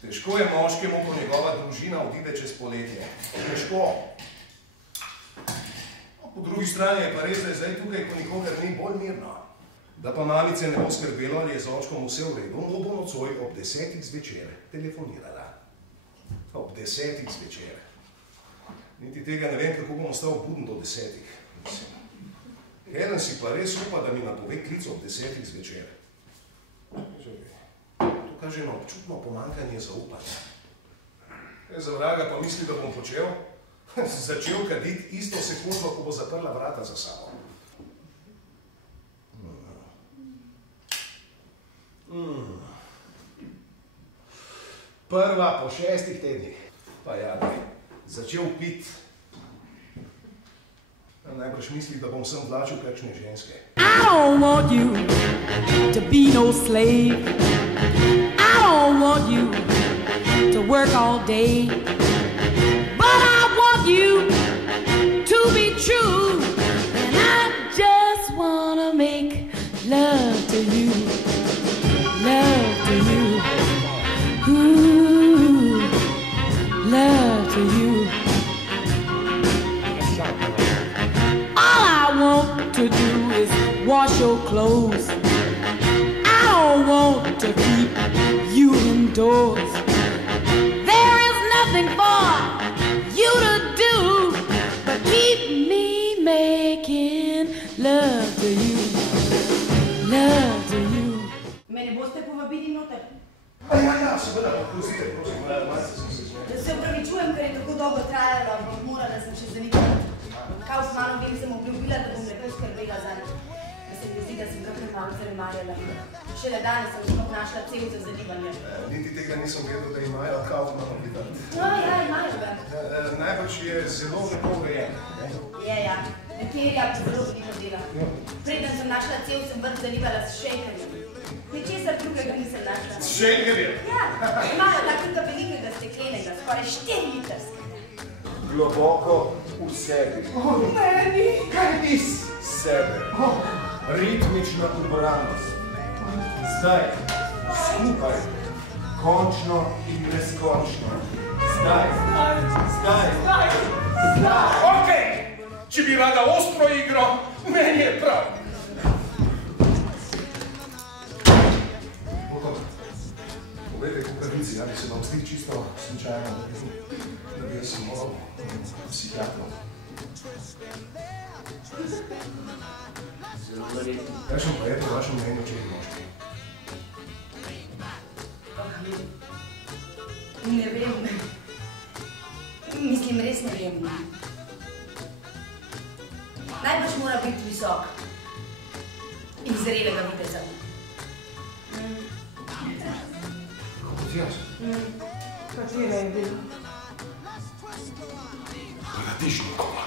Težko je moškemu, ko njegova družina odide čez poletje. Težko. Po drugi strani je pa res, da je zdaj tukaj, ko nikogar ni, bolj mirno. Da pa mamice ne bo skrbelo, ali je z očkom vse v redu, mu bo nocoj ob 10 zvečer telefonirala. Ob 10 zvečer. Niti tega ne vem, kako bom ostal buden do 10. Helen si pa res upa, da mi napove klic ob 10 zvečer. To kaže na občutno pomankanje zaupanja. Za vraga pa misli, da bom počel? Začel kaditi isto sekundo, ko bo zaprla vrata za sabo. Prva po 6 tednih. Pa ja, začel pit. Najbrž misli, da bom sem vlačil kakšne ženske. I don't want you to be no slave. I don't want you to work all day. But I want you to be true. And I just wanna make love to you. Love to you. Ooh, love to you. All I want to do is wash your clothes. I don't want to keep you indoors. There is nothing for you to do but keep me making love to you. Love to you. Mene boste povabili noter? Ja, seveda, pustite, prosim, malce sem se zmedil. Se upravičujem, ker je tako dolgo trajalo, ampak morala sem še zanikati. Kao s mano vem, sem obljubila, da bom lepo skrbela za njo. Da se mi zdi, da sem kakšne malo zanemarjala. Šele danes sem sploh našla cevce za libanje. Niti tega nisem vedel, da imajo kao na mobilati. No, ja, imajo ga. Najbrž je zelo lepo urejen. Je, ja. Nekjerja pa zelo veliko dela. Preden sem našla cevce, sem vrh zalibala s šejkerjem. Ničesar drugega nisem našla. S šejkerjem? Ja, imajo takega velikega steklenega, skoraj 4 litrskega. Globoko v sebi. Meni! Kaj iz sebe? Ritmična ubranost. Zdaj, skupaj, končno in neskončno. Zdaj. Okej! Če bi rada ostro igro, meni je prav. Povejte, po pravici, ali se vam zdi čisto slučajno, da bi jaz moral psihiatrom. Kakšen pa je po vašem mnenju čeli moški? Ne vem. Mislim, res ne vem. Najbrž mora biti visok in zrelega videza. Kot jaz? Katera je bila? Paradižnikova.